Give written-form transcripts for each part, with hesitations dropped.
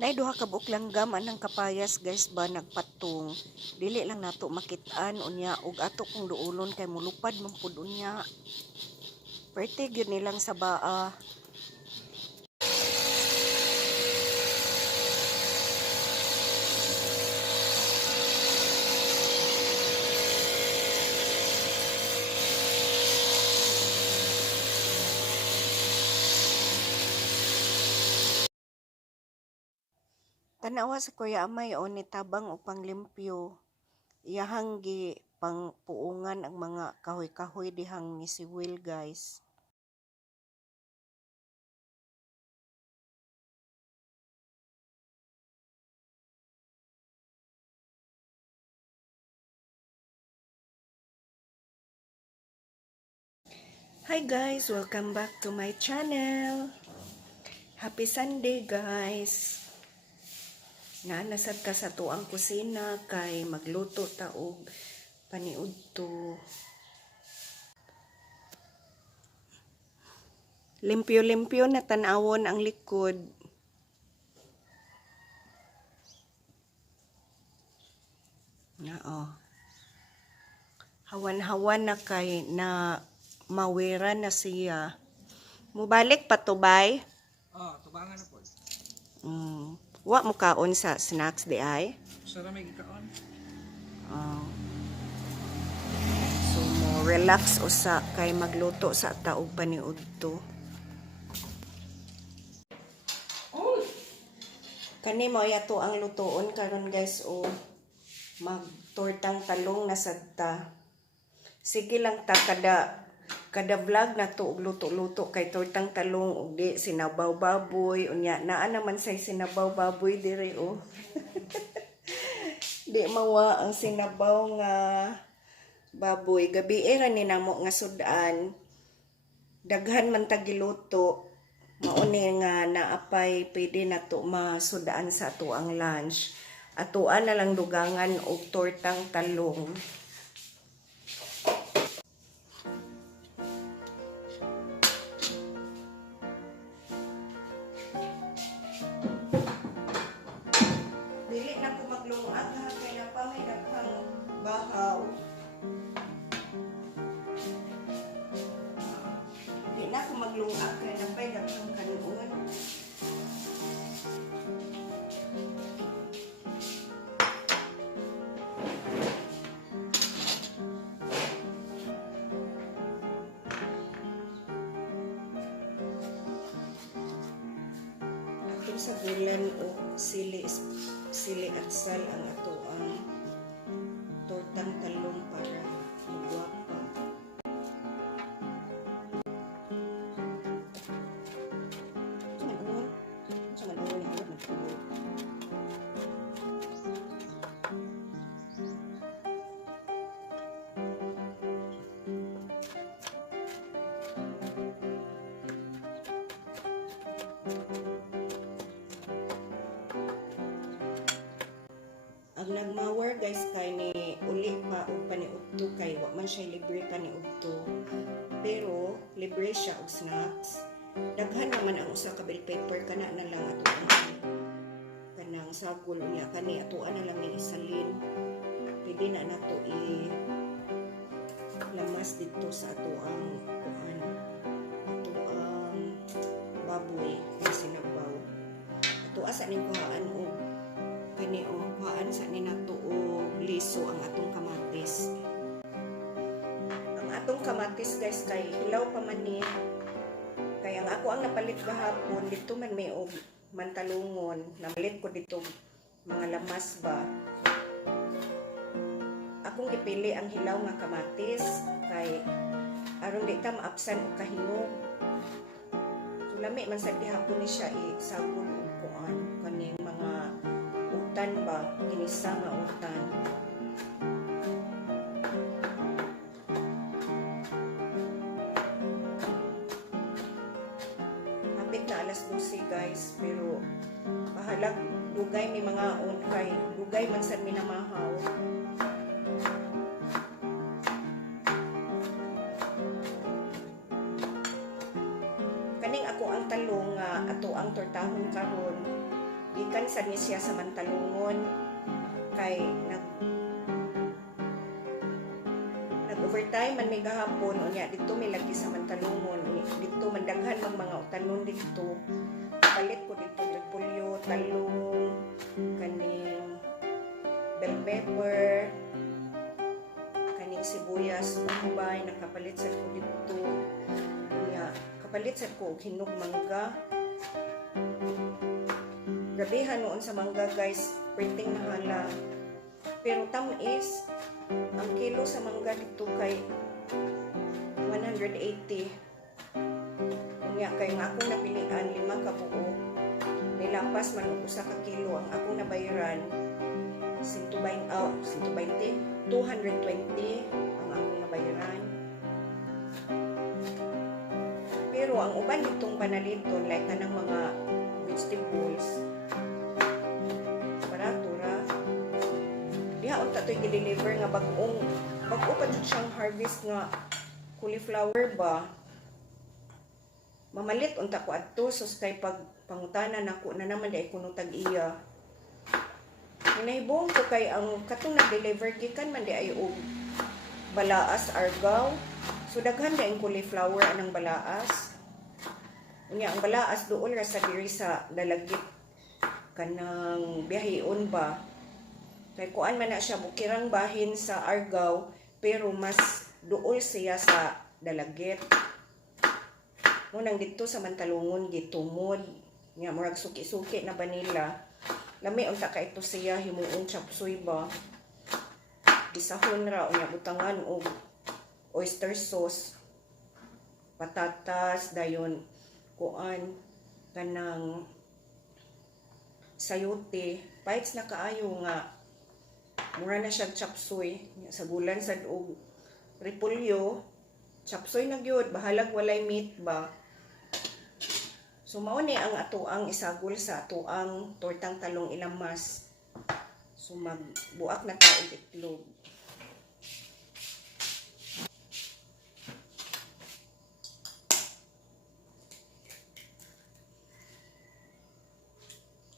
Nay duha ka buklanggam anang kapayas guys ba nagpatong. Dili lang nato makit-an unya ug ato kung duolon kay mulupad man pud unya. Pwerte gyud nilang sa baa. Tanawa sa Kuya Amay o ni tabang o panglimpyo. Iyahang gi pangpuungan ang mga kahoy-kahoy dihang ni si Will guys. Hi guys, welcome back to my channel. Happy Sunday guys. Nasad ka sa tuang kusina kay magluto ta og paniudto. Limpyo-limpyo na tanawon ang likod. Hawan-hawan na kay na mawira na siya. Mubalik pa to bay? Tubangan na po. Wa mo kaon sa snacks di ay? Sara may gikaon. So mo relax usa kay magluto sa taog paniudto. Kani mo yato ang lutoon karon guys o magtortang talong na sadta. Sige lang ta kada vlog na to og luto-luto kay tortang talong ug di sinabaw baboy unya naa naman say sinabaw baboy dire o. Di mawa ang sinabaw nga baboy gabi era ni namo nga sudan daghan man ta giluto mauni nga naapay pwede nato masudaan sa ato ang lunch. Atuan na lang dugangan og tortang talong. Dili na ko maglungag ha kay na pa may daghang bahaw. Dili na ko maglungag kay na pa daghang kanuon. Sa gulan o sili at sal ang atoang tortang talong para guwapa. Ang nagmawar guys kay ni uli pa og paniudto kay wa man siya libre paniudto. Pero libre siya og snacks. Daghan naman ang usa ka bell pepper kana na lang ato kanang sagol niya kani atuan na lang ni isalin. Pwede na nato lamas dito sa atoang baboy na sinabaw. Ato asa ning kuhaan og kani o kuhaan sa ni nato og liso ang atong kamatis. Ang atong kamatis guys kay hilaw pa man ni. Kaya ang ako ang napalit gahapon dito man may og mantalungon. Napalit ko dito mga lamas ba. Akong gipili ang hilaw nga kamatis kay aron di ta maapsan og kahingog. So lami man sa gihapon ni siya isagol og kuan kaning mga utan ba, ginisa nga utan. Hapit na alas 12 guys, pero pahalag dugay may mga kay dugay man sad minamahaw. Kaning ako ang talong nga ato ang tortahon karon gikan sad ni siya sa Mantalungon kay nag-overtime man may gahapon unya dito may lagi sa Mantalungon dito mandaghan mag mga utanon dito palit ko dito repolyo, talong, kaning bell pepper, kaning sibuyas, umbay, nakapalit sa ko dito. Unya, kapalit sa ko hinog mangga. Gabihan noon sa mangga guys, printing mahala. Pero tamis, ang kilo sa mangga dito kay 180. Unya, kay nga akong napilian 5 ka buo. Nilapas man og 1 ka kilo ang akong nabayaran. 220 ang akong nabayaran. Pero ang uban ditong panaliton like kanang mga vegetables barato ra. Diha unta toy gi-deliver nga bag-o pa jud siyang harvest nga cauliflower ba. Mamalit unta ko adto sus kay pag pangutana nako na naman dai kuno tag-iya. Hinahibong ko kay ang katong nag-deliver gikan man di ay og balaas Argao. So daghan da ang cauliflower anang balaas. Unya ang balaas duol ra sa diri sa dalagit kanang biyaheon ba. Kay kuan man na siya bukirang bahin sa Argao pero mas duol siya sa dalagit. Munang dito sa Mantalungon gitumod nya murag suki-suki na banila. Lami unta ka ito siya himuon chapsuy ba. Bisahon ra unya butangan og oyster sauce, patatas dayon kuan kanang sayote. Bites na kaayo nga mura na siya chapsuy sa gulan sad og repolyo. Chapsuy na gyud bahalag walay meat ba. So mao ni ang atoang isagol sa atoang tortang talong ilamas. So magbuak na ta og itlog.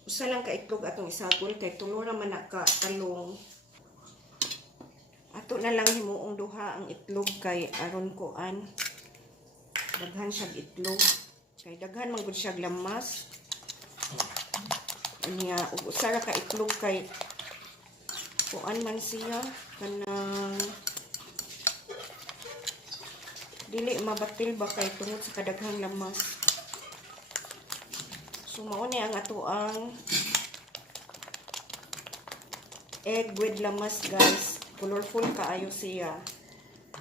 Usa lang ka itlog atong isagol kay tulo ra man na ka talong. Ato na lang himuong duha ang itlog kay aron koan daghan siya itlog. Kay daghan man gud siya lamas. Unya ug usa ra ka itlog kay kuan man siya kanang dili mabatil ba kay tungod sa kadaghang lamas. So mao ni ang ato ang egg with lamas guys. Colorful kaayo siya.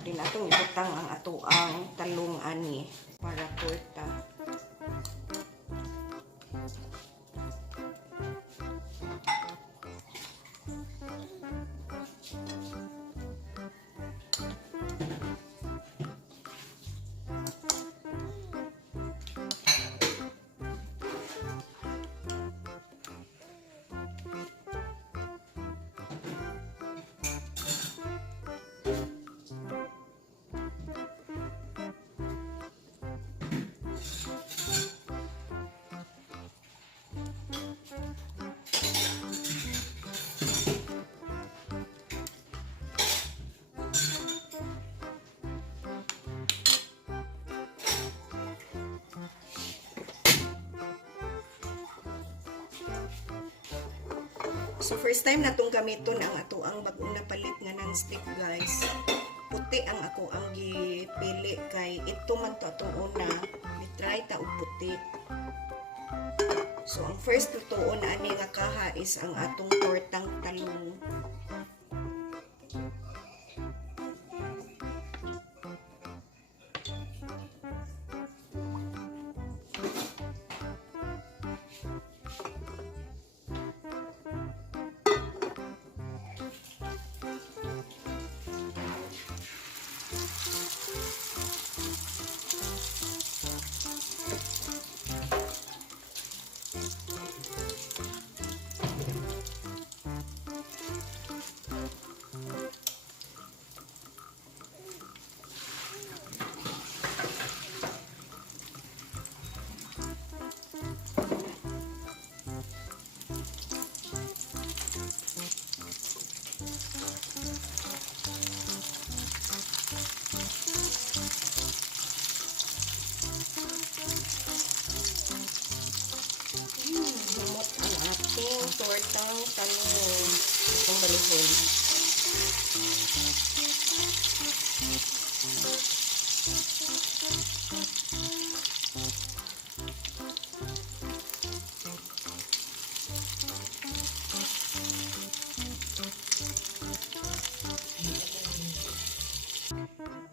Din atong ibutang ang ato ang talong ani para torta. So first time natong gamiton ang ato ang bag-ong napalit nga non-stick guys. Puti ang ako ang gipili kay ito man to atong una. Try ta og puti. So ang first tutuon ani nga kaha is ang atong tortang talong. tortang talong. Itong balihon.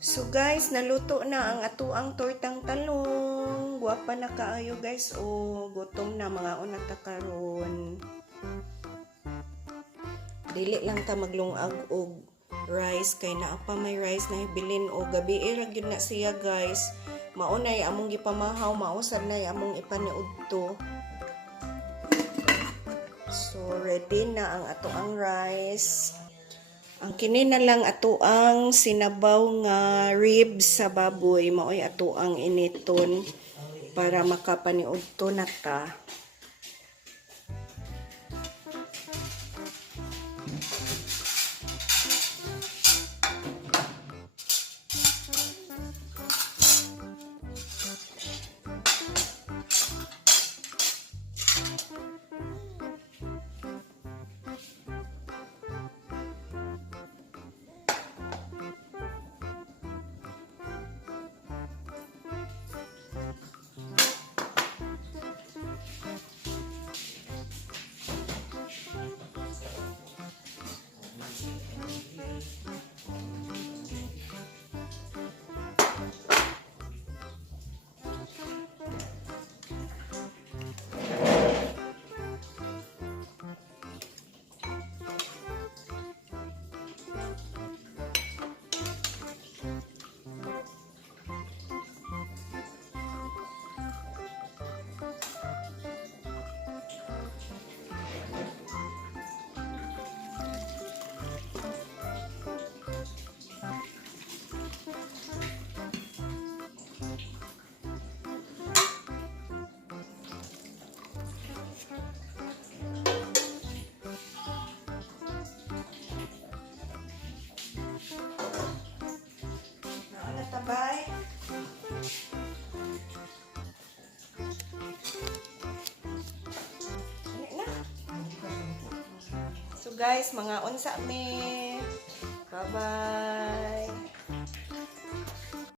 So guys, naluto na ang atuang tortang talong. Guwapa na kaayo guys. O, gutom na mga unata karon. Dili lang ta maglungag og rice kay naa pa may rice na ibilin o gabi ra gyud na siya guys. Maunay among gipamahaw, mausad na among ipaniudto. So ready na ang atuang rice. Ang kini na lang atuang sinabaw nga ribs sa baboy, maoy atuang initon para makapaniudto na ta. Tabay. So guys, mga unsa me. Bye-bye.